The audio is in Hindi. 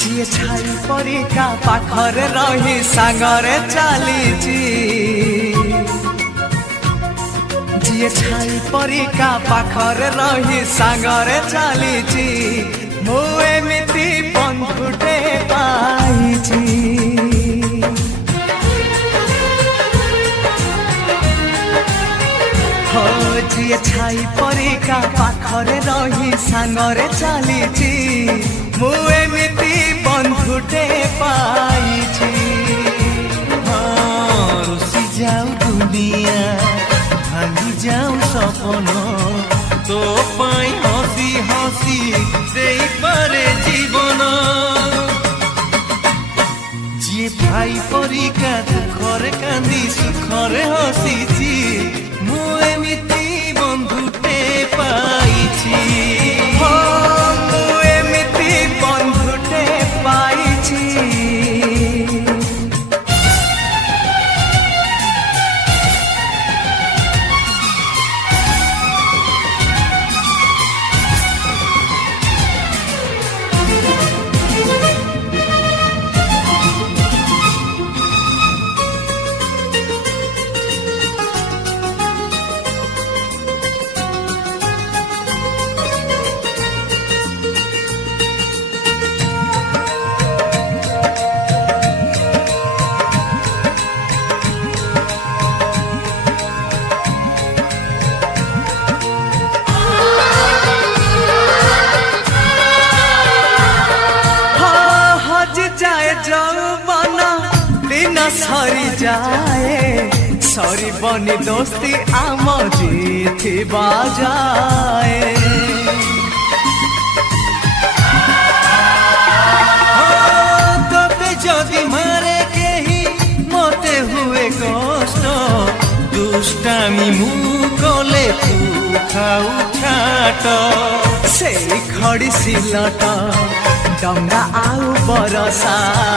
जी छाई परिका पाखरे रही सांगरे चलीची जी छाई परिका पाखरे रही सांगरे चलीची मु एमिति बंधुटे पाइची हो जी छाई परिका पाखरे रही सांगरे चलीची मु एमिति बंधुटे पाइची रुसी जाऊ दुनिया भांगी जाऊ सपन तो पाई हसी हसी देई पारे जीवन जी भाई परिका दुखरे कांदी सुखरे हसीची मु एमिति बंधुटे पाइची सरी जाए सरी बनी दोस्ती आम जीथी बाजाए तोते जदि मारे केही मते हुए कष्ट दुष्टामी मु कले तू खाऊ ठाट से खड़ी सिलट डंगा आउ बरसा।